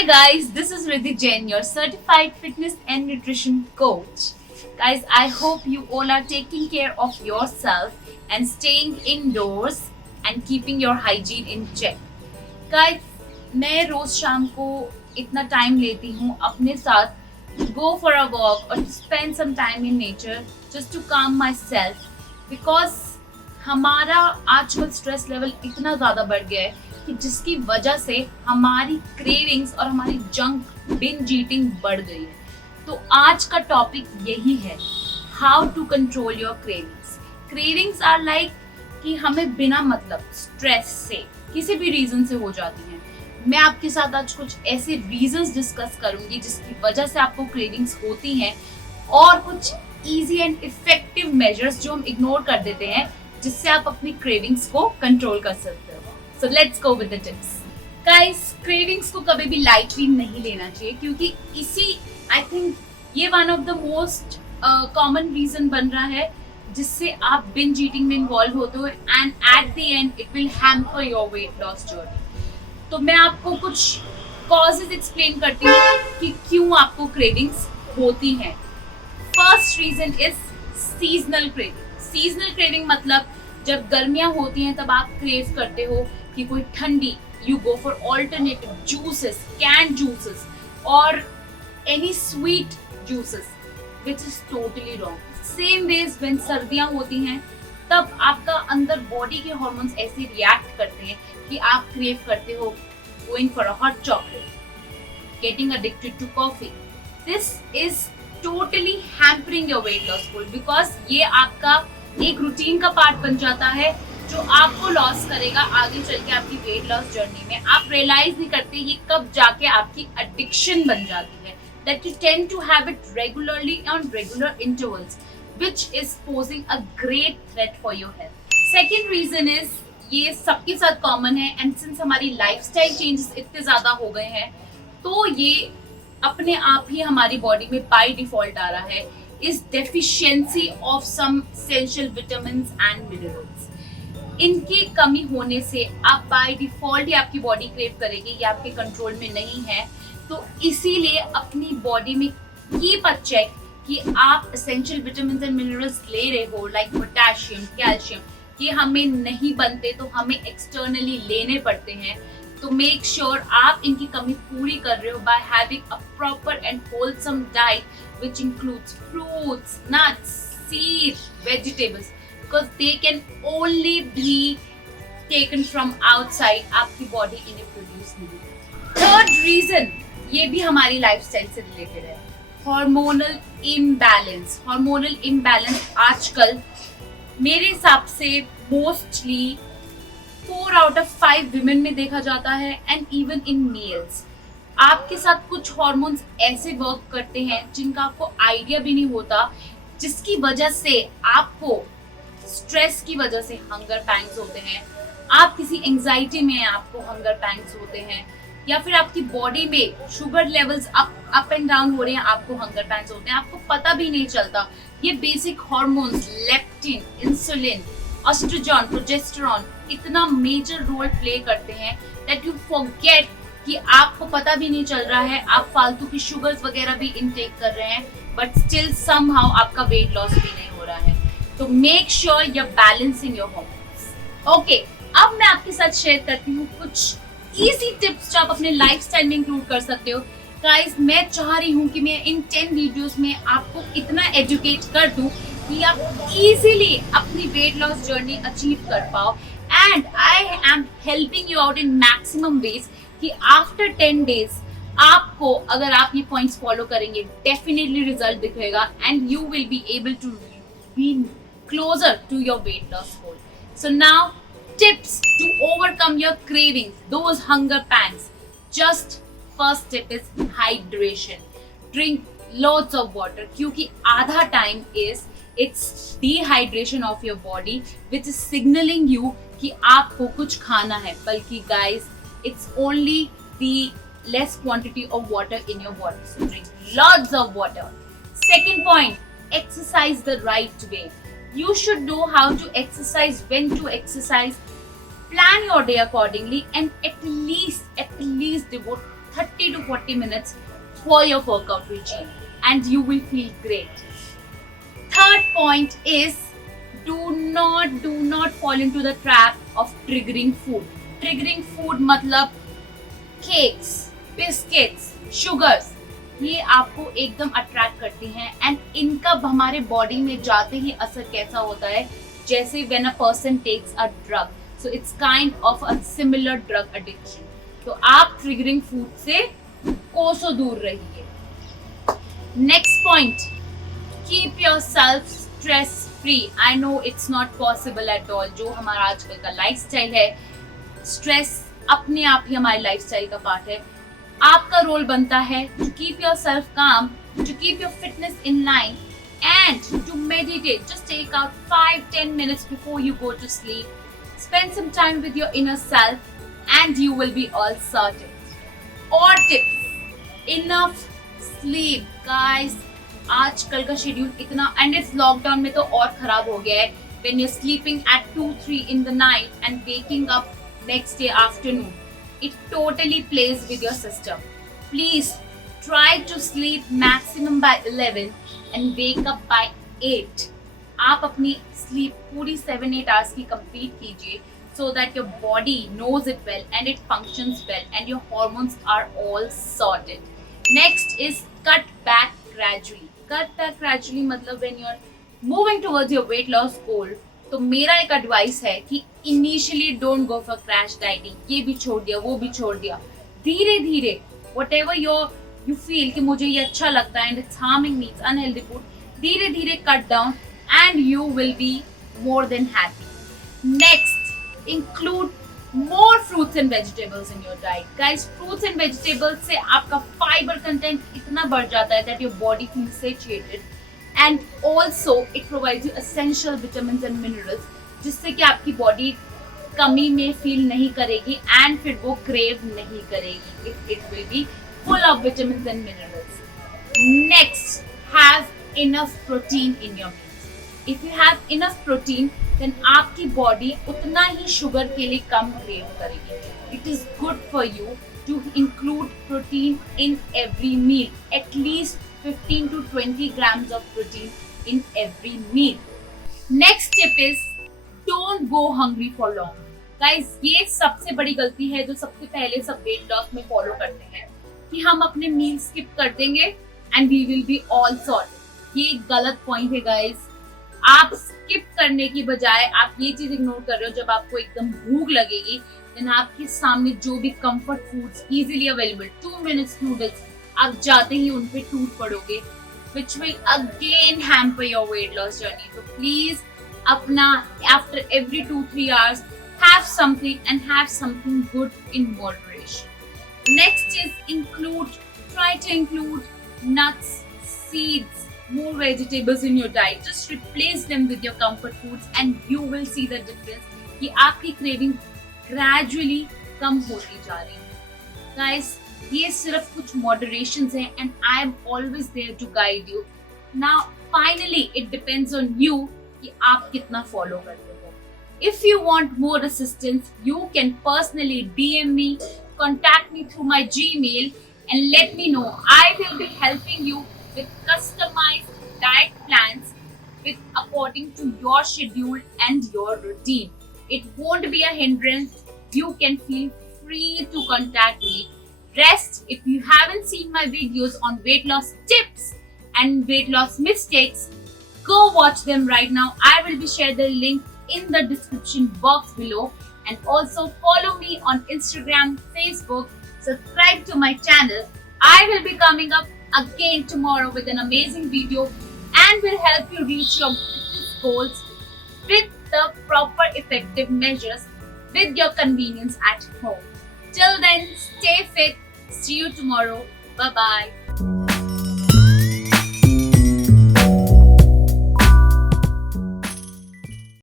Hi guys, this is Riddhi Jain, your certified fitness and nutrition coach. Guys, I hope you all are taking care of yourself and staying indoors and keeping your hygiene in check. Guys, मैं रोज शाम को इतना time लेती हूँ अपने साथ go for a walk or to spend some time in nature just to calm myself because हमारा आजकल स्ट्रेस लेवल इतना ज़्यादा बढ़ गया है कि जिसकी वजह से हमारी क्रेविंग्स और हमारी जंक बिंज ईटिंग बढ़ गई है। तो आज का टॉपिक यही है, how to control your cravings. Cravings are like कि हमें बिना मतलब स्ट्रेस से किसी भी रीजन से हो जाती हैं। मैं आपके साथ आज कुछ ऐसे रीजंस डिस्कस करूंगी जिसकी वजह से आपको क्रेविंग्स होती हैं और कुछ इजी एंड इफेक्टिव मेजर्स जो हम इग्नोर कर देते हैं जिससे आप अपनी क्रेविंग्स को कंट्रोल कर सकते हो। So let's go with the tips. Guys, cravings को कभी भी लाइटली नहीं लेना चाहिए क्योंकि इसी आई थिंक ये one of the most common reason बन रहा है जिससे आप बिंज ईटिंग में इन्वॉल्व होते हो and at the end it will hamper your weight loss journey. तो मैं आपको कुछ कॉजेज एक्सप्लेन करती हूँ कि क्यों आपको क्रेविंग्स होती हैं। First reason is seasonal craving. Seasonal craving मतलब जब गर्मियां होती हैं तब आप क्रेव करते हो कि कोई ठंडी, you go for alternative juices, can juices और any sweet juices, which is totally wrong. Same ways when सर्दियां होती हैं तब आपका अंदर बॉडी के हार्मोन्स ऐसे रिएक्ट करते हैं कि आप क्रेव करते हो going for a hot chocolate, getting addicted to coffee. This is totally hampering your weight loss goal because ये आपका एक रूटीन का पार्ट बन जाता है जो आपको लॉस करेगा आगे चल के आपकी वेट लॉस जर्नी में। आप रियलाइज नहीं करते ये कब जाके आपकी एडिक्शन बन जाती है, that you tend to have it regularly on regular intervals, which is posing a great threat for your health. Second reason is ये सबके साथ कॉमन है एंड सिंस हमारी लाइफस्टाइल चेंजेस इतने ज्यादा हो गए हैं तो ये अपने आप ही हमारी बॉडी में बाय डिफॉल्ट आ रहा है, is deficiency of some essential vitamins and minerals. इनकी कमी होने से आप बाय डिफॉल्ट ही आपकी बॉडी क्रेव करेगी, ये आपके कंट्रोल में नहीं है। तो इसीलिए अपनी बॉडी में कीप अ चेक कि आप एसेंशियल विटामिन्स एंड मिनरल्स ले रहे हो, लाइक पोटेशियम, कैल्शियम, ये हमें नहीं बनते तो हमें एक्सटर्नली लेने पड़ते हैं। तो मेक श्योर आप इनकी कमी पूरी कर रहे हो by having a proper and wholesome diet which includes fruits, nuts, seeds, vegetables, because they can only be taken from outside. आपकी बॉडी इन्हें प्रोड्यूस नहीं करती। थर्ड रीजन ये भी हमारी लाइफस्टाइल से रिलेटेड है, हार्मोनल इम्बैलेंस। हार्मोनल इम्बैलेंस आजकल मेरे हिसाब से मोस्टली 4 out of 5 विमेन में देखा जाता है एंड इवन इन मेल्स। आपके साथ कुछ हार्मोन्स ऐसे वर्क करते हैं जिनका आपको आइडिया भी नहीं होता, जिसकी वजह से आपको स्ट्रेस की वजह से हंगर पैंग्स होते हैं, आप किसी एंजाइटी में हैं आपको हंगर पैंग्स होते हैं, या फिर आपकी बॉडी में sugar levels up and down हो रहे हैं, आपको हंगर पैंग्स होते हैं, आपको पता भी नहीं चलता। ये basic hormones leptin, insulin, oestrogen, progesterone इतना मेजर रोल प्ले करते हैं दैट यू फॉरगेट कि आपको पता भी नहीं चल रहा है, आप फालतू की शुगर्स वगैरह भी इनटेक कर रहे हैं बट स्टिल समहाउ आपका वेट लॉस भी नहीं हो रहा है। तो make sure you are balancing your hormones. Okay, अब मैं आपके साथ शेयर करती हूँ कुछ इजी टिप्स जो आप अपने लाइफस्टाइल में इंक्लूड कर सकते हो। गाइस, मैं चाह रही हूँ कि मैं इन 10 वीडियोस में आपको इतना एजुकेट कर दूं कि आप इजीली अपनी वेट लॉस जर्नी अचीव कर पाओ and I am helping you out in maximum ways कि आफ्टर 10 डेज आपको, अगर आप ये पॉइंट्स फॉलो करेंगे, डेफिनेटली रिजल्ट दिखेगा and you will be able to be closer to your weight loss goal. So now tips to overcome your cravings, those hunger pangs. Just first tip is hydration. Drink lots of water क्योंकि आधा time is it's dehydration of your body which is signaling you कि आपको कुछ खाना है, बल्कि guys it's only the less quantity of water in your body. So drink lots of water. Second point, exercise the right way. You should know how to exercise, when to exercise. Plan your day accordingly and at least devote 30 to 40 minutes for your workout regime and you will feel great. Third point is do not fall into the trap of triggering food. Triggering food मतलब cakes, biscuits, sugars, ये आपको एकदम attract करती हैं and इनका हमारे body में जाते ही असर कैसा होता है जैसे when a person takes a drug. So it's kind of a similar drug addiction. तो आप triggering food से कोसों दूर रहिए. Next point, keep yourself stress free. I know it's not possible at all. जो हमारा आजकल का लाइफस्टाइल है, स्ट्रेस अपने आप ही हमारे लाइफस्टाइल का पार्ट है. आपका रोल बनता है to keep yourself calm, to keep your fitness in line and to meditate. Just take out 5-10 minutes before you go to sleep. Spend some time with your inner self and you will be all sorted. Or tips, enough sleep guys. आजकल का schedule इतना and इस lockdown में तो और खराब हो गया है. When you're sleeping at 2-3 in the night and waking up next day afternoon, it totally plays with your system. Please try to sleep maximum by 11 and wake up by 8. आप अपनी sleep पूरी 7-8 hours की complete कीजिए so that your body knows it well and it functions well and your hormones are all sorted. Next is cut back gradually. Cut back gradually मतलब when you're moving towards your weight loss goal, तो मेरा एक advice है कि initially don't go for crash dieting. ये भी छोड़ दिया, वो भी छोड़ दिया. धीरे धीरे whatever you feel कि मुझे ये अच्छा लगता है and it's harming me, it's unhealthy food, धीरे धीरे cut down and you will be more than happy. Next, include more fruits and vegetables in your diet. Guys, fruits and vegetables से आपका fiber content इतना बढ़ जाता है that your body feels satiated. And also it provides you essential vitamins and minerals जिससे कि आपकी body कमी में फील नहीं करेगी and फिर वो क्रेव नहीं करेगी. It will be full of vitamins and minerals. Next, have enough protein in your meals. If you have enough protein, then आपकी बॉडी उतना ही शुगर के लिए कम क्रेव करेगी. It is good for you to include protein in every meal, at least 15 to 20 grams of protein in every meal. Next tip is don't go hungry for long. Guys, ये सबसे बड़ी गलती है जो सबसे पहले सब वेट लॉस में फॉलो करते हैं कि हम अपने मील स्किप कर देंगे and we will be all sorted. ये एक गलत पॉइंट है गाइस. आप स्किप करने की बजाय आप ये चीज इग्नोर कर रहे हो. जब आपको एकदम भूख लगेगी देन आपके सामने जो भी comfort foods easily available 2 minutes noodles, आप जाते ही उन पे टूट पड़ोगे which will again hamper your weight loss journey. So please अपना after every 2-3 hours have something and have something good in moderation. Next is try to include nuts, seeds, more vegetables in your diet. Just replace them with your comfort foods and you will see the difference कि आपकी craving gradually कम होती जा रही है. Guys, ये सिर्फ कुछ moderations हैं and I am always there to guide you. Now finally it depends on you कि आप कितना follow करते हो. If you want more assistance, you can personally DM me, contact me through my Gmail and let me know. I will be helping you with customized diet plans according to your schedule and your routine. It won't be a hindrance. You can feel free to contact me. Rest, if you haven't seen my videos on weight loss tips and weight loss mistakes, go watch them right now. I will be sharing the link in the description box below and also follow me on Instagram, Facebook, subscribe to my channel. I will be coming up again tomorrow with an amazing video and will help you reach your fitness goals with the proper effective measures with your convenience at home. Till then, stay fit. See you tomorrow. Bye bye.